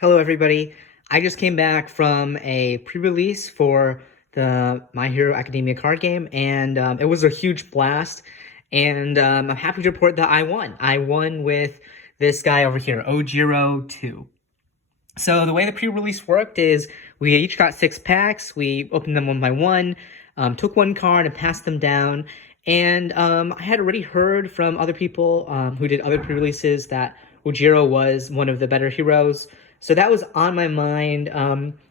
Hello, everybody. I just came back from a pre-release for the My Hero Academia card game, and it was a huge blast. And I'm happy to report that I won. I won with this guy over here, Ojiro 2. So the way the pre-release worked is we each got 6 packs. We opened them one by one, took one card and passed them down. And I had already heard from other people who did other pre-releases that Ojiro was one of the better heroes. So that was on my mind.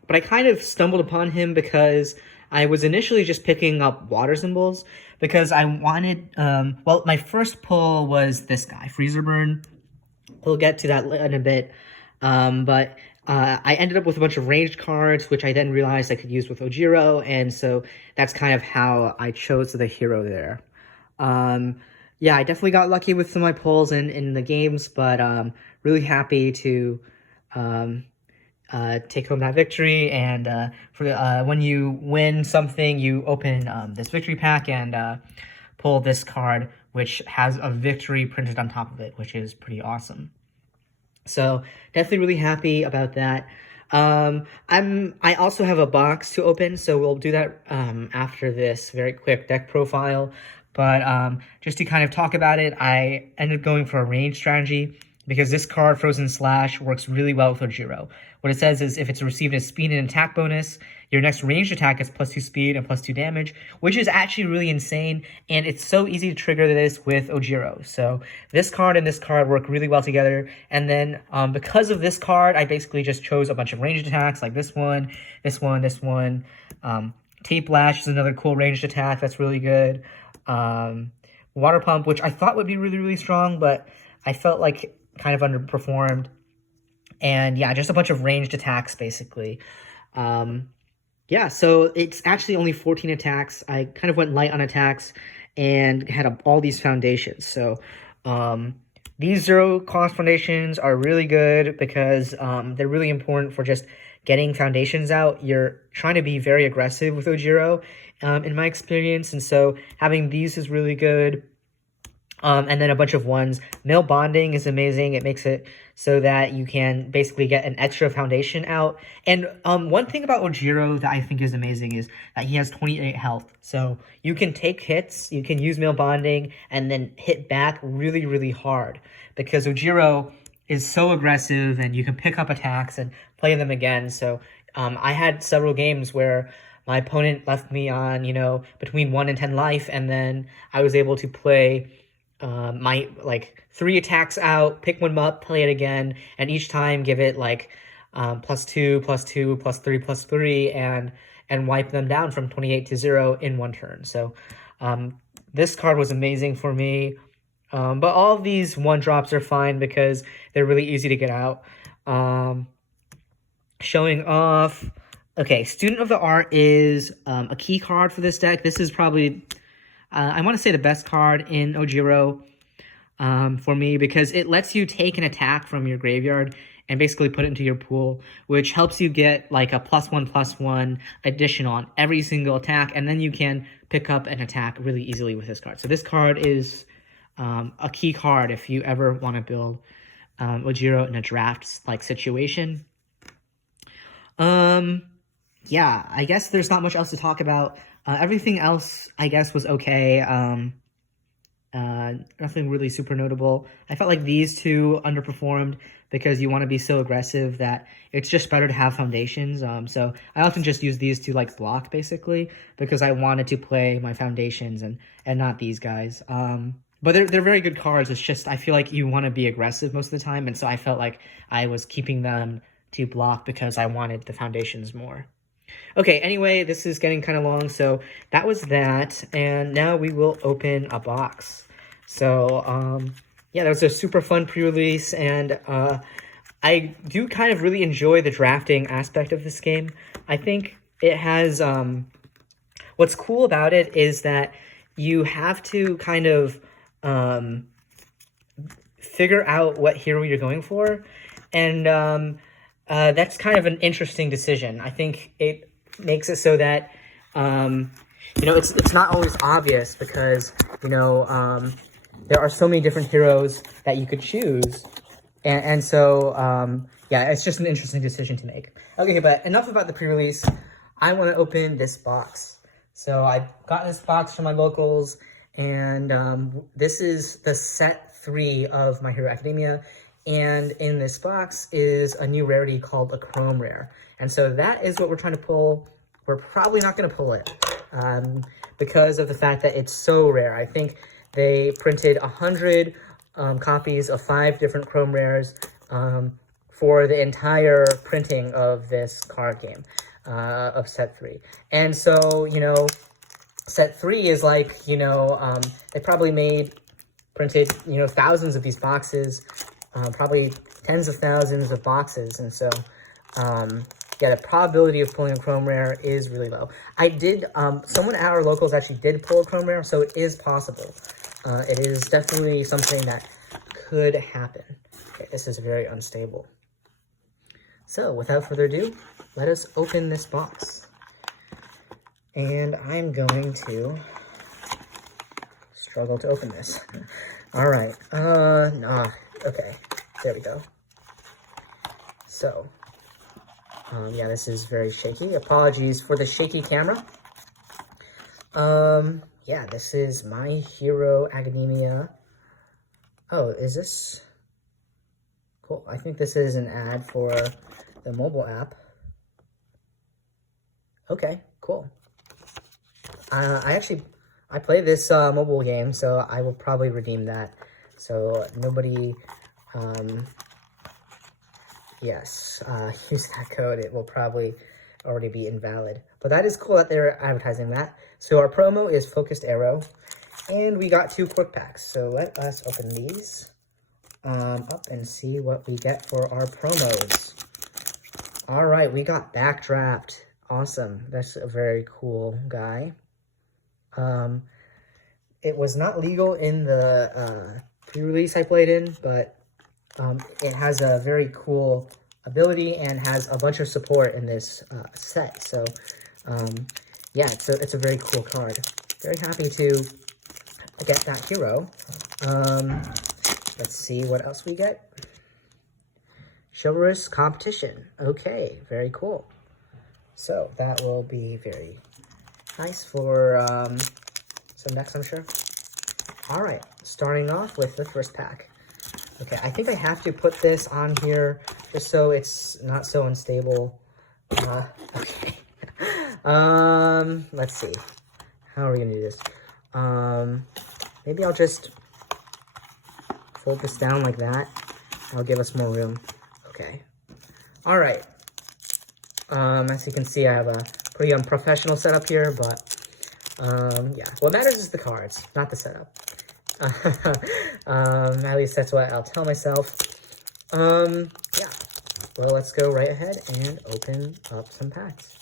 But I kind of stumbled upon him because I was initially just picking up water symbols because I wanted, well, my first pull was this guy, Freezer Burn. We'll get to that in a bit. But I ended up with a bunch of ranged cards, which I then realized I could use with Ojiro, and so that's kind of how I chose the hero there. Yeah, I definitely got lucky with some of my pulls in the games, but really happy to take home that victory. And when you win something, you open this victory pack and pull this card, which has a victory printed on top of it, which is pretty awesome. So definitely really happy about that. I also have a box to open, so we'll do that after this very quick deck profile. But just to kind of talk about it, I ended up going for a range strategy because this card, Frozen Slash, works really well with Ojiro. What it says is if it's received a speed and attack bonus, your next ranged attack is +2 speed and +2 damage, which is actually really insane, and it's so easy to trigger this with Ojiro. So this card and this card work really well together, and then because of this card, I basically just chose a bunch of ranged attacks like this one, this one, this one. Tape Lash is another cool ranged attack that's really good. Water Pump, which I thought would be really, really strong, but I felt like kind of underperformed. And yeah, just a bunch of ranged attacks, basically. Yeah, so it's actually only 14 attacks. I kind of went light on attacks and had all these foundations. So these 0-cost foundations are really good because they're really important for just getting foundations out. You're trying to be very aggressive with Ojiro, in my experience. And so having these is really good. And then a bunch of ones. Male bonding is amazing. It makes it so that you can basically get an extra foundation out. And one thing about Ojiro that I think is amazing is that he has 28 health. So you can take hits, you can use male bonding, and then hit back really, really hard. Because Ojiro is so aggressive, and you can pick up attacks and play them again. So I had several games where my opponent left me on, between 1 and 10 life, and then I was able to play my 3 attacks out, pick one up, play it again, and each time give it +2, +2, +3, +3, and wipe them down from 28 to 0 in one turn. So this card was amazing for me. But all of these 1-drops are fine because they're really easy to get out. Showing off. Okay, Student of the Art is a key card for this deck. This is probably I want to say the best card in Ojiro for me because it lets you take an attack from your graveyard and basically put it into your pool, which helps you get a +1/+1 additional on every single attack, and then you can pick up an attack really easily with this card. So this card is a key card if you ever want to build Ojiro in a draft situation. Yeah, I guess there's not much else to talk about. Everything else, I guess, was okay. Nothing really super notable. I felt like these two underperformed because you want to be so aggressive that it's just better to have foundations. So I often just use these to block, basically, because I wanted to play my foundations and not these guys. But they're very good cards. It's just I feel like you want to be aggressive most of the time, and so I felt like I was keeping them to block because I wanted the foundations more. Okay, anyway, this is getting kind of long, so that was that, and now we will open a box. So, yeah, that was a super fun pre-release, and I do kind of really enjoy the drafting aspect of this game. I think it has, what's cool about it is that you have to kind of figure out what hero you're going for, and that's kind of an interesting decision. I think it makes it so that, it's not always obvious because, there are so many different heroes that you could choose. And so, yeah, it's just an interesting decision to make. Okay, but enough about the pre-release. I want to open this box. So I got this box from my locals, and this is the set 3 of My Hero Academia. And in this box is a new rarity called a Chrome Rare. And so that is what we're trying to pull. We're probably not going to pull it because of the fact that it's so rare. I think they printed 100 copies of 5 different Chrome Rares for the entire printing of this card game of set 3. And so, you know, set 3 is like, you know, they probably printed, you know, thousands of these boxes, probably tens of thousands of boxes. And so, yeah, the probability of pulling a Chrome Rare is really low. I did, someone at our locals actually did pull a Chrome Rare, so it is possible. It is definitely something that could happen. Okay, this is very unstable. So, without further ado, let us open this box. And I'm going to struggle to open this. All right. Okay. There we go. So, yeah, this is very shaky. Apologies for the shaky camera. Yeah, this is My Hero Academia. Oh, is this? Cool. I think this is an ad for the mobile app. Okay, cool. I play this mobile game, so I will probably redeem that. So nobody, yes, use that code. It will probably already be invalid. But that is cool that they're advertising that. So our promo is Focused Arrow, and we got 2 quick packs. So let us open these up and see what we get for our promos. All right, we got Backdraft. Awesome. That's a very cool guy. It was not legal in the pre-release I played in, but it has a very cool ability and has a bunch of support in this set. So, yeah, it's a very cool card. Very happy to get that hero. Let's see what else we get. Chivalrous Competition. Okay, very cool. So that will be very nice for some decks, I'm sure. All right, starting off with the first pack. Okay, I think I have to put this on here just so it's not so unstable. Okay. Let's see. How are we gonna do this? Maybe I'll just fold this down like that. That'll give us more room. Okay. All right. As you can see, I have a pretty unprofessional setup here, but yeah, what matters is the cards, not the setup. At least that's what I'll tell myself. Yeah, well, let's go right ahead and open up some packs.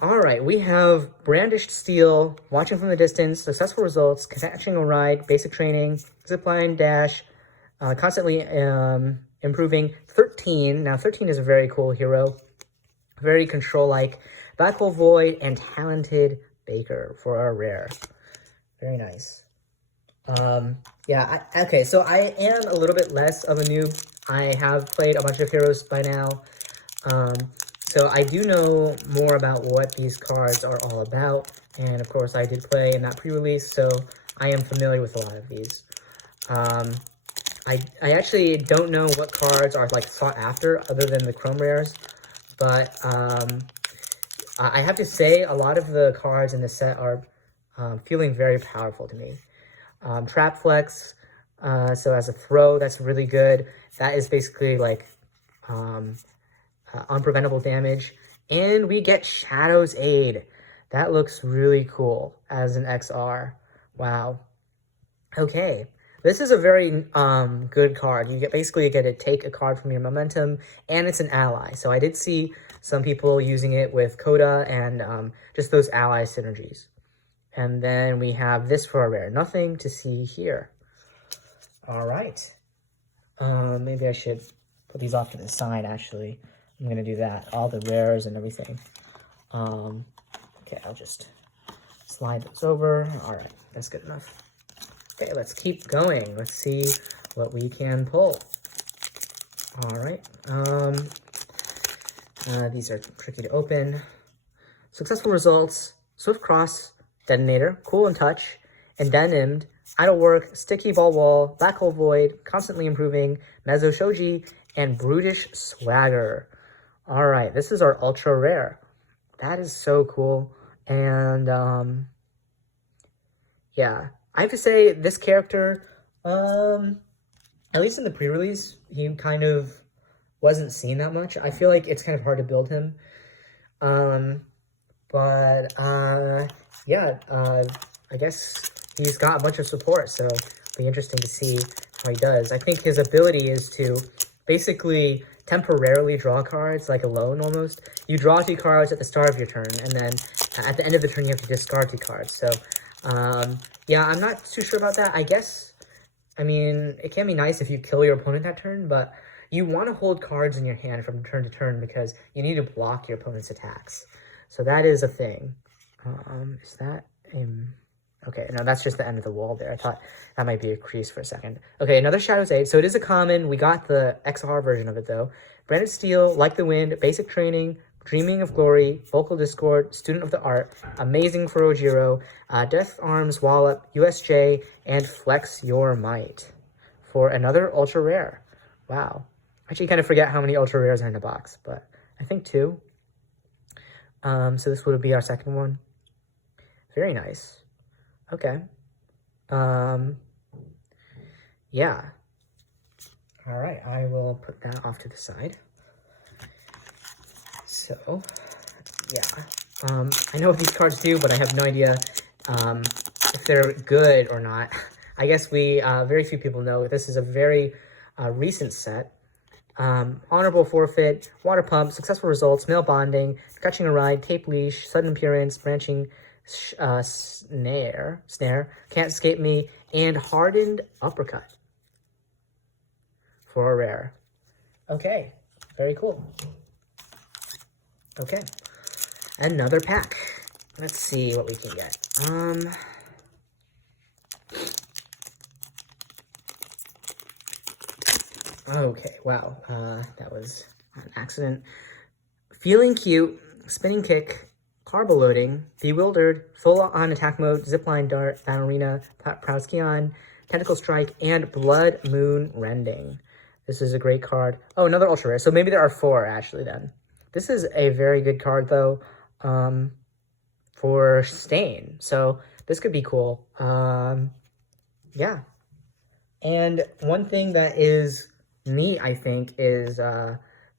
All right, we have Brandished Steel, Watching from the Distance, Successful Results, Catching a Ride, Basic Training, Zipline Dash, Constantly Improving, 13. Now, 13 is a very cool hero. Very control-like. Black Hole Void, and Talented Baker for our rare. Very nice. Yeah, okay, so I am a little bit less of a noob. I have played a bunch of heroes by now. So I do know more about what these cards are all about. And of course, I did play in that pre-release, so I am familiar with a lot of these. I actually don't know what cards are like sought after other than the Chrome Rares, but I have to say a lot of the cards in this set are feeling very powerful to me. Trap Flex, so as a throw, that's really good. That is basically like unpreventable damage. And we get Shadow's Aid. That looks really cool as an XR. Wow. Okay. This is a very good card. You basically get to take a card from your momentum, and it's an ally. So I did see some people using it with Coda and just those ally synergies. And then we have this for a rare. Nothing to see here. All right. Maybe I should put these off to the side, actually. I'm going to do that. All the rares and everything. Okay, I'll just slide those over. All right, that's good enough. Okay, let's keep going. Let's see what we can pull. All right. These are tricky to open. Successful results: Swift Cross, Detonator, Cool and Touch, Endenimed, Idle Work, Sticky Ball Wall, Black Hole Void, Constantly Improving, Mezzo Shoji, and Brutish Swagger. All right, this is our ultra rare. That is so cool. And yeah, I have to say this character, at least in the pre-release, he kind of wasn't seen that much. I feel like it's kind of hard to build him. Yeah, I guess he's got a bunch of support, so it'll be interesting to see how he does. I think his ability is to basically temporarily draw cards, like a loan almost. You draw 2 cards at the start of your turn, and then at the end of the turn, you have to discard 2 cards. So, yeah, I'm not too sure about that. I guess, I mean, it can be nice if you kill your opponent that turn, but you want to hold cards in your hand from turn to turn because you need to block your opponent's attacks. So that is a thing. Is that okay, no, that's just the end of the wall there. I thought that might be a crease for a second. Okay, another Shadow's Aid. So it is a common. We got the XR version of it, though. Branded Steel, Like the Wind, Basic Training, Dreaming of Glory, Vocal Discord, Student of the Art, Amazing for Ojiro, Death Arms Wallop, USJ, and Flex Your Might for another ultra rare. Wow. I actually kind of forget how many ultra rares are in the box, but I think 2. So this would be our second one. Very nice. Okay. Yeah. All right, I will put that off to the side. So, yeah. I know what these cards do, but I have no idea if they're good or not. I guess very few people know this is a very recent set. Honorable Forfeit, Water Pump, Successful Results, Male Bonding, Catching a Ride, Tape Leash, Sudden Appearance, Branching Snare, Can't Escape Me, and Hardened Uppercut for a rare. Okay, very cool. Okay, another pack. Let's see what we can get. Okay, wow, that was an accident. Feeling Cute, Spinning Kick, Carbo Loading, Bewildered, Full On Attack Mode, Zipline Dart, Ballerina, Proudskion, Tentacle Strike, and Blood Moon Rending. This is a great card. Oh, another ultra rare. So maybe there are 4 actually then. This is a very good card though, for Stain. So this could be cool. Yeah. And one thing that is neat, I think, is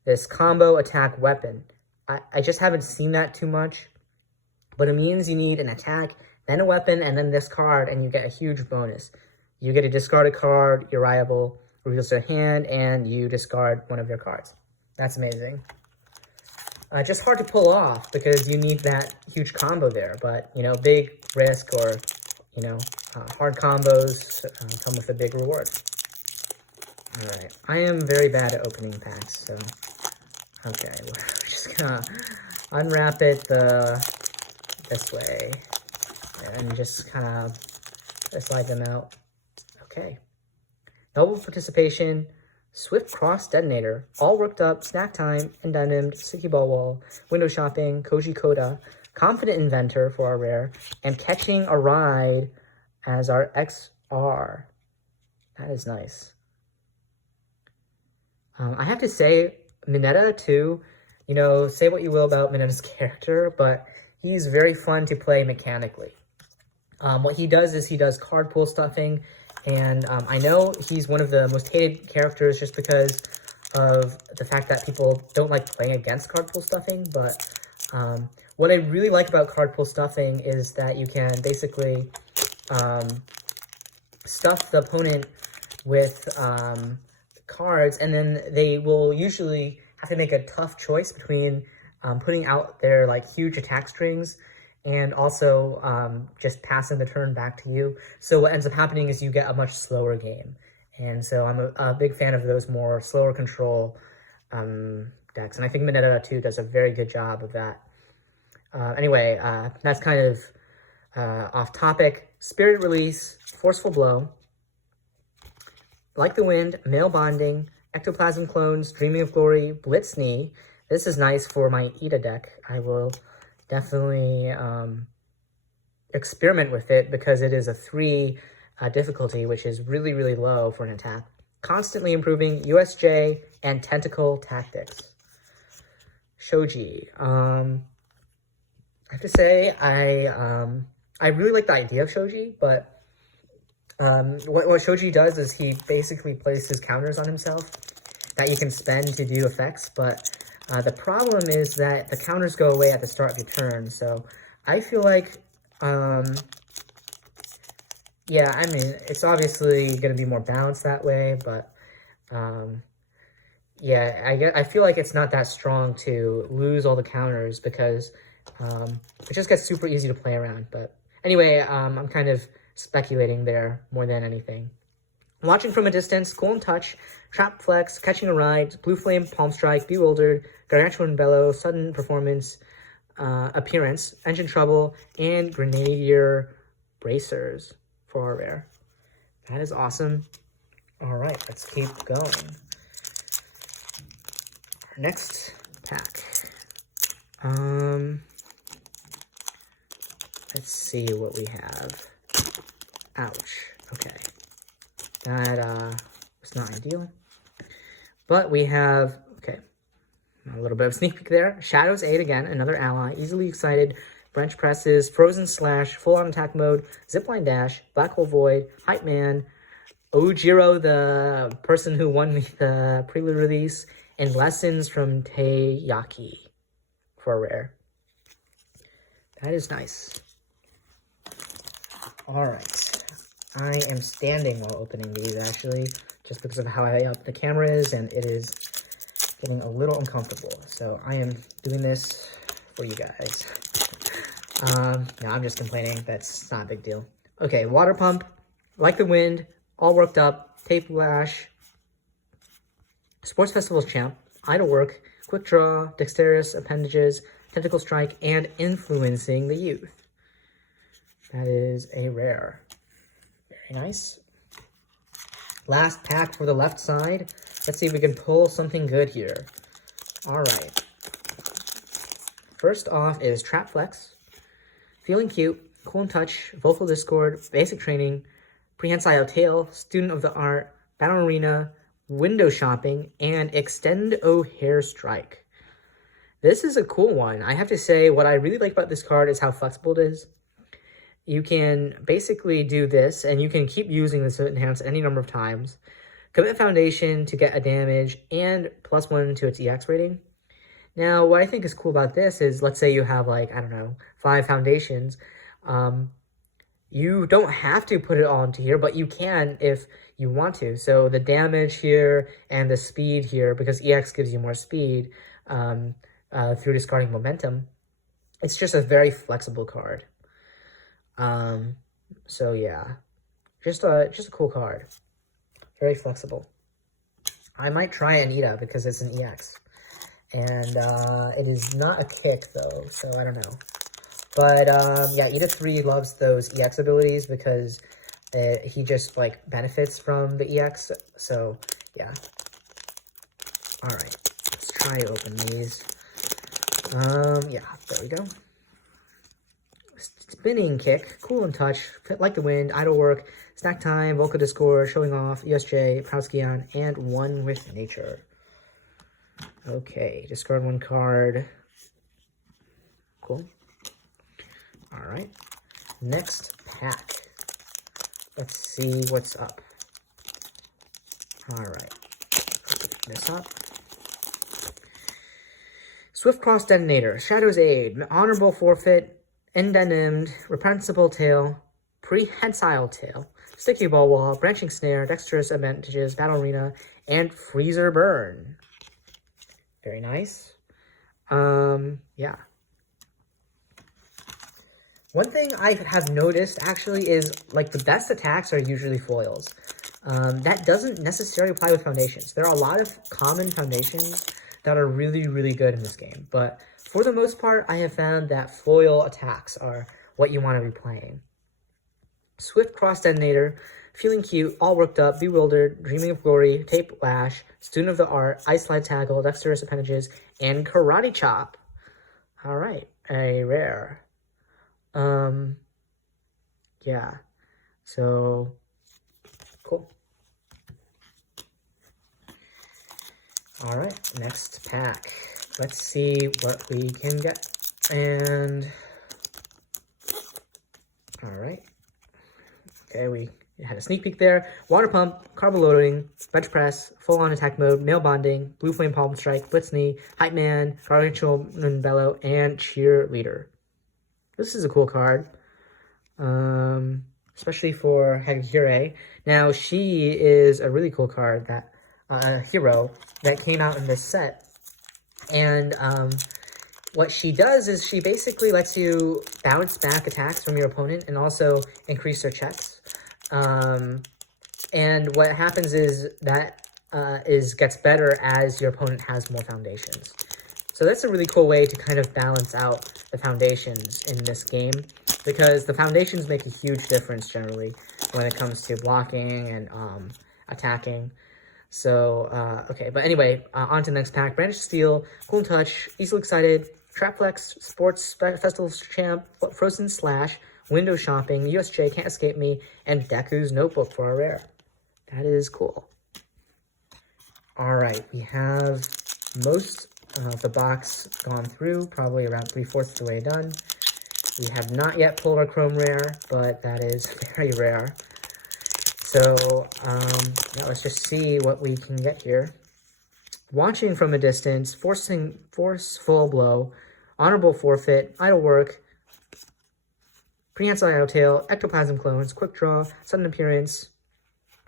this combo attack weapon. I just haven't seen that too much, but it means you need an attack, then a weapon, and then this card, and you get a huge bonus. You get to discard a card, your rival reveals their hand, and you discard one of your cards. That's amazing. Just hard to pull off because you need that huge combo there, but, you know, big risk or, you know, hard combos come with a big reward. All right, I am very bad at opening packs, so, okay, we're just gonna unwrap it this way and just kind of slide them out. Okay. Noble Participation, Swift Cross Detonator, All Worked Up, Snack Time, Endenimed, Sticky Ball Wall, Window Shopping, Koji Koda, Confident Inventor for our rare, and Catching a Ride as our XR. That is nice. I have to say, Mineta too, you know, say what you will about Mineta's character, but he's very fun to play mechanically. What he does is he does card pool stuffing, and I know he's one of the most hated characters just because of the fact that people don't like playing against card pool stuffing, but what I really like about card pool stuffing is that you can basically stuff the opponent with cards, and then they will usually have to make a tough choice between putting out their like huge attack strings and also just passing the turn back to you. So what ends up happening is you get a much slower game. And so I'm a big fan of those more slower control decks. And I think Mineta too does a very good job of that. Anyway, that's kind of off topic. Spirit Release, Forceful Blow, Like the Wind, Male Bonding, Ectoplasm Clones, Dreaming of Glory, Blitz Knee. This is nice for my Ida deck. I will definitely experiment with it because it is a 3 difficulty, which is really, really low for an attack. Constantly Improving, USJ, and Tentacle Tactics. Shoji. I have to say, I really like the idea of Shoji, but what Shoji does is he basically places counters on himself that you can spend to do effects, but the problem is that the counters go away at the start of your turn, so I feel like, yeah, I mean, it's obviously going to be more balanced that way, but, yeah, I feel like it's not that strong to lose all the counters because it just gets super easy to play around. But anyway, I'm kind of speculating there more than anything. Watching from a Distance, Cool and Touch, Trap Flex, Catching a Ride, Blue Flame, Palm Strike, Bewildered, Gargantuan Bellow, Sudden Performance, Appearance, Engine Trouble, and Grenadier Bracers for our rare. That is awesome. All right, let's keep going. Next pack. Let's see what we have. Ouch. Okay. That was not ideal. But we have, okay, a little bit of sneak peek there. Shadows 8 again, another ally. Easily Excited, Bench Presses, Frozen Slash, Full On Attack Mode, Zipline Dash, Black Hole Void, Hype Man, Ojiro, the person who won the pre-release, and Lessons from Teiyaki for a rare. That is nice. All right. I am standing while opening these, actually, just because of how high up the camera is, and it is getting a little uncomfortable. So I am doing this for you guys. No, I'm just complaining. That's not a big deal. Okay, Water Pump, Like the Wind, All Worked Up, Tape Lash, Sports Festival's Champ, Idle Work, Quick Draw, Dexterous Appendages, Tentacle Strike, and Influencing the Youth. That is a rare. Very nice. Last pack for the left side. Let's see if we can pull something good here. All right. First off is Trap Flex, Feeling Cute, Cool and Touch, Vocal Discord, Basic Training, Prehensile Tail, Student of the Art, Battle Arena, Window Shopping, and Extend O Hair Strike. This is a cool one. I have to say, what I really like about this card is how flexible it is. You can basically do this, and you can keep using this to enhance any number of times. Commit Foundation to get a damage, and +1 to its EX rating. Now, what I think is cool about this is, let's say you have, like, I don't know, 5 foundations. You don't have to put it all into here, but you can if you want to. So the damage here and the speed here, because EX gives you more speed through discarding momentum, it's just a very flexible card. So yeah, just a cool card. Very flexible. I might try Anita because it's an EX. And it is not a kick though, so I don't know. But yeah, Ida 3 loves those EX abilities because he just like benefits from the EX. So yeah. All right, let's try to open these. Yeah, there we go. Spinning Kick, Cool and Touch, Like the Wind, Idle Work, Snack Time, Vocal Discord, Showing Off, USJ, Proud Skion, and One with Nature. Okay, discard 1 card. Cool. All right. Next pack. Let's see what's up. All right. Open this up. Swift Cross Detonator, Shadow's Aid, Honorable Forfeit, Endenimed, Reprehensible Tail, Prehensile Tail, Sticky Ball Wall, Branching Snare, Dexterous Advantages, Battle Arena, and Freezer Burn. Very nice. Yeah. One thing I have noticed, actually, is, like, the best attacks are usually foils. That doesn't necessarily apply with foundations. There are a lot of common foundations that are really, really good in this game. But for the most part, I have found that foil attacks are what you want to be playing. Swift Cross Detonator, Feeling Cute, All Worked Up, Bewildered, Dreaming of Glory, Tape Lash, Student of the Art, Ice Slide Tackle, Dexterous Appendages, and Karate Chop. All right, a rare. Yeah, so cool. All right, next pack. Let's see what we can get. And all right. Okay, we had a sneak peek there. Water pump, carbo loading, bench press, full on attack mode, nail bonding, blue flame palm strike, blitz knee, hype man, gargantuan bellow, and cheerleader. This is a cool card. Especially for Hagure. Now, she is a really cool card that hero that came out in this set. And what she does is she basically lets you bounce back attacks from your opponent and also increase their checks. And what happens is that gets better as your opponent has more foundations. So that's a really cool way to kind of balance out the foundations in this game, because the foundations make a huge difference generally when it comes to blocking and attacking. So, okay, but anyway, on to the next pack. Brandish Steel, Cool Touch, Easily Excited, Trap Flex, Sports Festival Champ, Frozen Slash, Window Shopping, USJ, Can't Escape Me, and Deku's Notebook for a rare. That is cool. All right, we have most of the box gone through, probably around 3/4 of the way done. We have not yet pulled our Chrome Rare, but that is very rare. So, yeah, let's just see what we can get here. Watching from a distance, forceful blow, honorable forfeit, idle work, prehensile idle tail, ectoplasm clones, quick draw, sudden appearance,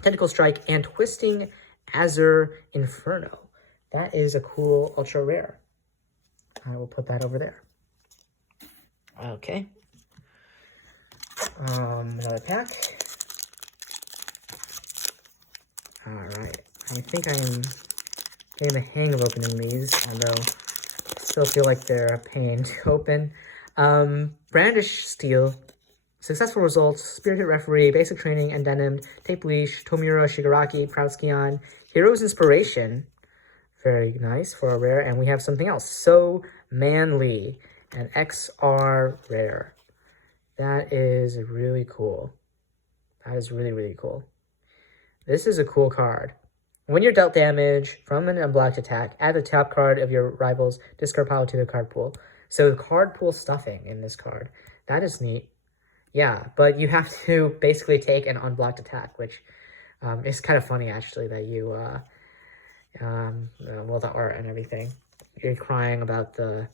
tentacle strike, and twisting azure inferno. That is a cool ultra rare. I will put that over there. Okay. Another pack. Alright, I think I'm getting the hang of opening these, although I still feel like they're a pain to open. Brandish Steel, Successful Results, Spirited Referee, Basic Training, Endenimed, Tape Leash, Tomura Shigaraki, Proudskion, Hero's Inspiration, very nice for a rare, and we have something else, So Manly, an XR rare. That is really cool. That is really, really cool. This is a cool card. When you're dealt damage from an unblocked attack, add the top card of your rival's discard pile to the card pool. So card pool stuffing in this card. That is neat. Yeah, but you have to basically take an unblocked attack, which is kind of funny actually that you, well, the art and everything. You're crying about the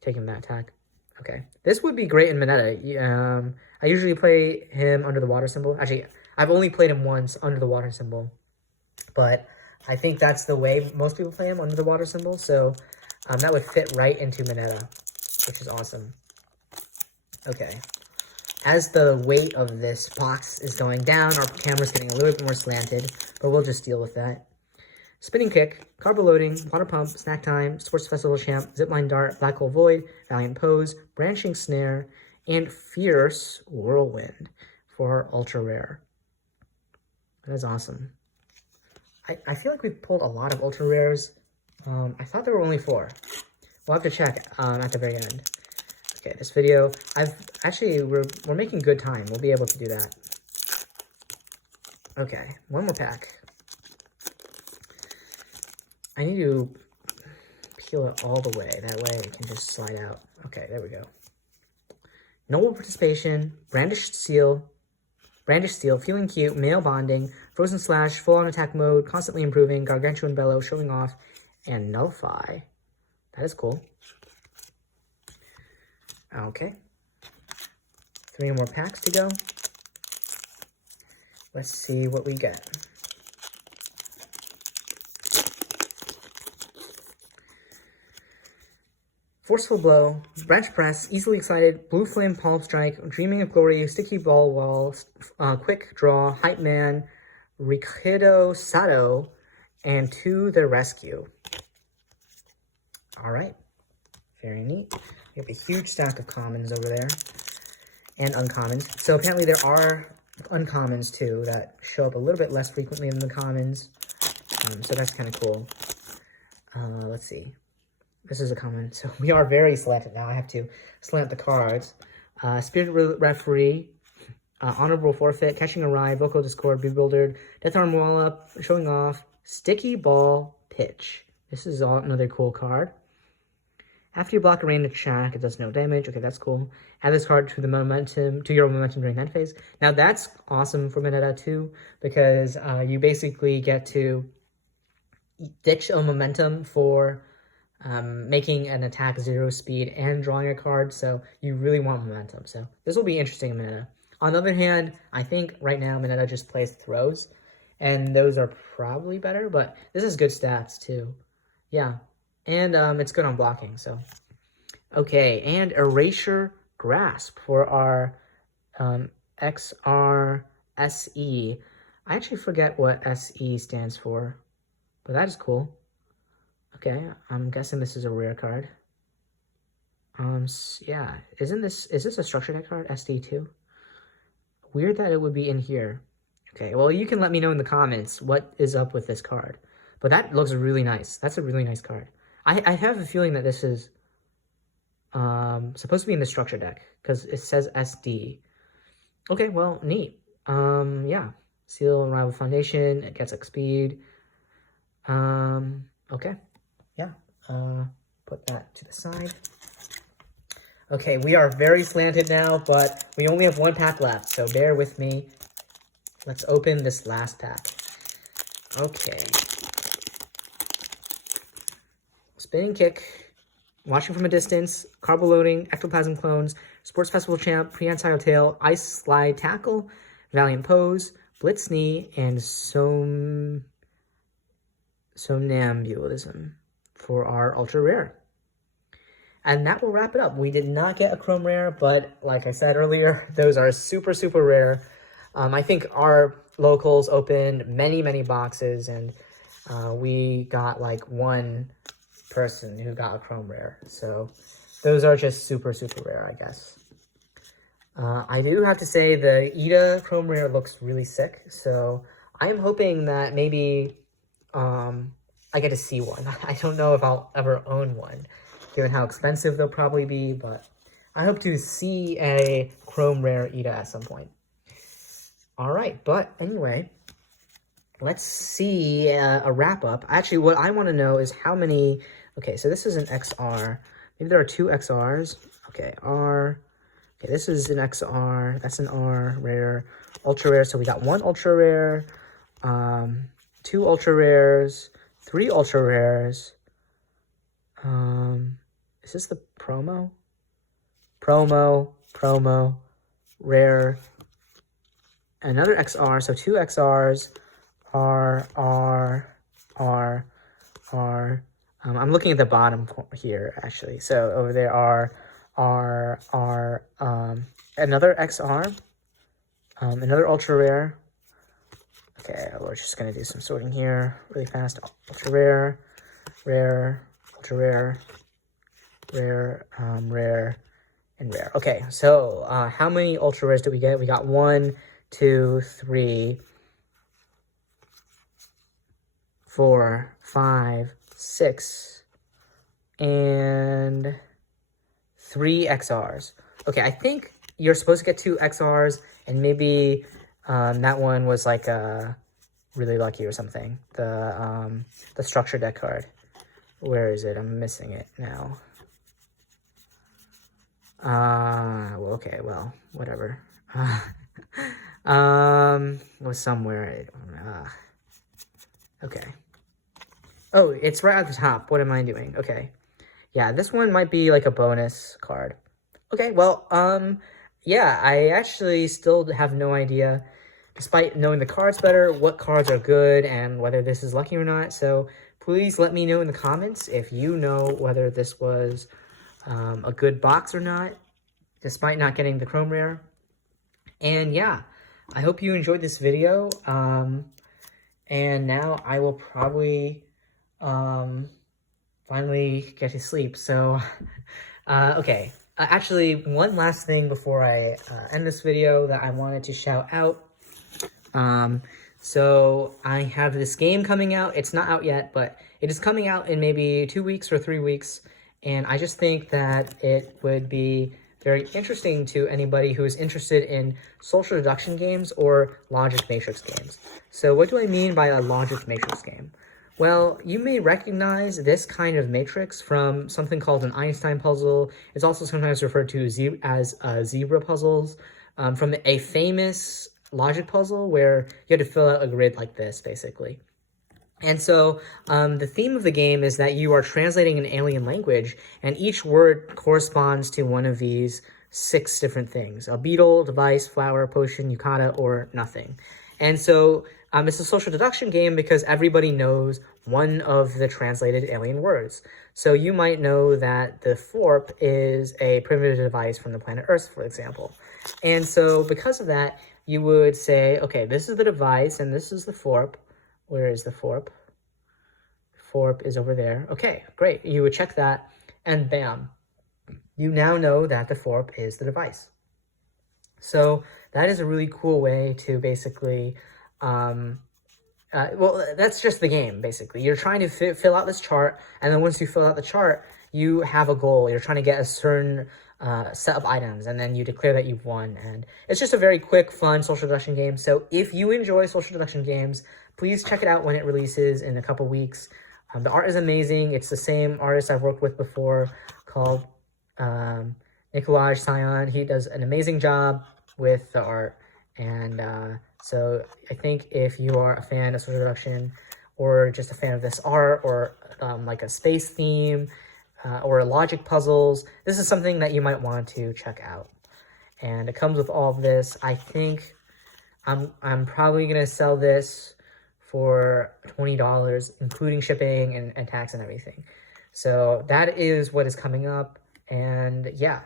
taking that attack. Okay, this would be great in Mineta. I usually play him under the water symbol. Actually, I've only played him once under the water symbol, but I think that's the way most people play him, under the water symbol. So that would fit right into Mineta, which is awesome. Okay, as the weight of this box is going down, our camera's getting a little bit more slanted, but we'll just deal with that. Spinning Kick, Carbo Loading, Water Pump, Snack Time, Sports Festival Champ, Zipline Dart, Black Hole Void, Valiant Pose, Branching Snare, and Fierce Whirlwind for Ultra Rare. That is awesome. I feel like we've pulled a lot of Ultra Rares. I thought there were only 4. We'll have to check at the very end. Okay, this video, we're making good time. We'll be able to do that. Okay, one more pack. I need to peel it all the way. That way it can just slide out. Okay, there we go. Noble Participation, Brandish Steel, Feeling Cute, Male Bonding, Frozen Slash, Full On Attack Mode, Constantly Improving, Gargantuan Bellow, Showing Off, and Nullify. That is cool. Okay. 3 more packs to go. Let's see what we get. Forceful Blow, Branch Press, Easily Excited, Blue Flame Palm Strike, Dreaming of Glory, Sticky Ball Wall, Quick Draw, Hype Man, Rikido Sato, and To the Rescue. Alright, very neat. We have a huge stack of commons over there, and uncommons. So apparently there are uncommons too that show up a little bit less frequently than the commons. So that's kind of cool. Let's see. This is a common. So we are very slanted now. I have to slant the cards. Spirit Referee, Honorable Forfeit, Catching a Ride, Vocal Discord, Bewildered, Death Arm Wall Up, Showing Off, Sticky Ball Pitch. This is another cool card. After you block a random attack, it does no damage. Okay, that's cool. Add this card to your momentum during that phase. Now that's awesome for Mineta too, because you basically get to ditch a momentum for making an attack 0 speed and drawing a card, so you really want momentum. So this will be interesting in Mineta. On the other hand, I think right now Mineta just plays throws, and those are probably better, but this is good stats too. Yeah, and it's good on blocking, so. Okay, and Erasure Grasp for our XR SE. I actually forget what SE stands for, but that is cool. Okay, I'm guessing this is a rare card. Yeah, is this a structure deck card? SD2? Weird that it would be in here. Okay, well, you can let me know in the comments what is up with this card. But that looks really nice. That's a really nice card. I have a feeling that this is supposed to be in the structure deck, because it says SD. Okay, well, neat. Yeah. Seal and Rival Foundation, it gets like speed. Okay. Yeah. Put that to the side. Okay, we are very slanted now, but we only have one pack left, so bear with me. Let's open this last pack. Okay. Spinning Kick, Watching from a Distance, Carbo Loading, Ectoplasm Clones, Sports Festival Champ, Prehensile Tail, Ice Slide Tackle, Valiant Pose, Blitz Knee, and Somnambulism for our Ultra Rare. And that will wrap it up. We did not get a Chrome Rare, but like I said earlier, those are super, super rare. I think our locals opened many, many boxes, and we got like one person who got a Chrome Rare. So those are just super, super rare, I guess. I do have to say the Ida Chrome Rare looks really sick. So I'm hoping that maybe I get to see one. I don't know if I'll ever own one, given how expensive they'll probably be, but I hope to see a Chrome Rare Ida at some point. All right, but anyway, let's see a wrap-up. Actually, what I want to know is how many... Okay, so this is an XR. Maybe there are 2 XRs. Okay, R. Okay, this is an XR. That's an R, rare, ultra rare. So we got 1 ultra rare, 2 ultra rares, 3 ultra rares. Is this the promo? Promo, rare, another XR, so 2 XRs, R. I'm looking at the bottom here, actually. So over there are another XR, another ultra rare. Okay, we're just gonna do some sorting here really fast. Ultra rare, rare, ultra rare, rare, rare, and rare. Okay, so how many ultra rares did we get? We got 1, 2, 3, 4, 5, 6, and 3 XRs. Okay, I think you're supposed to get 2 XRs, and maybe that one was like really lucky or something. The structure deck card. Where is it? I'm missing it now. Well, okay, well, whatever. It was somewhere. Okay. Oh, it's right at the top. What am I doing? Okay. Yeah, this one might be like a bonus card. Okay, well, yeah, I actually still have no idea, despite knowing the cards better, what cards are good and whether this is lucky or not. So please let me know in the comments if you know whether this was a good box or not, despite not getting the Chrome Rare. And yeah, I hope you enjoyed this video. And now I will probably finally get to sleep. So, okay. Actually, one last thing before I end this video that I wanted to shout out So I have this game coming out. It's not out yet, but it is coming out in maybe 2 weeks or 3 weeks. And I just think that it would be very interesting to anybody who is interested in social deduction games or logic matrix games. So what do I mean by a logic matrix game? Well, you may recognize this kind of matrix from something called an Einstein puzzle. It's also sometimes referred to as zebra puzzles, from a famous logic puzzle where you had to fill out a grid like this, basically. And so the theme of the game is that you are translating an alien language, and each word corresponds to one of these 6 different things: a beetle, device, flower, potion, yukata, or nothing. And so it's a social deduction game because everybody knows one of the translated alien words. So you might know that the FORP is a primitive device from the planet Earth, for example. And so because of that, you would say, okay, this is the device and this is the FORP. Where is the FORP? FORP is over there. Okay, great. You would check that, and bam, you now know that the FORP is the device. So that is a really cool way to basically, well, that's just the game, basically. You're trying to fill out this chart, and then once you fill out the chart, you have a goal. You're trying to get a certain set of items, and then you declare that you've won. And it's just a very quick, fun social deduction game. So if you enjoy social deduction games, please check it out when it releases in a couple weeks. The art is amazing. It's the same artist I've worked with before, called Nikolaj Sion. He does an amazing job with the art. And so I think if you are a fan of social deduction, or just a fan of this art, or like a space theme, or logic puzzles, this is something that you might want to check out. And it comes with all of this. I think I'm probably gonna sell this for $20, including shipping and tax and everything. So that is what is coming up, and yeah.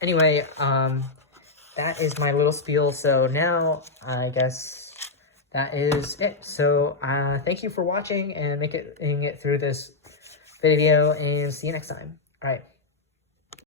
Anyway, that is my little spiel. So now I guess that is it. So thank you for watching and making it through this video, and see you next time. All right.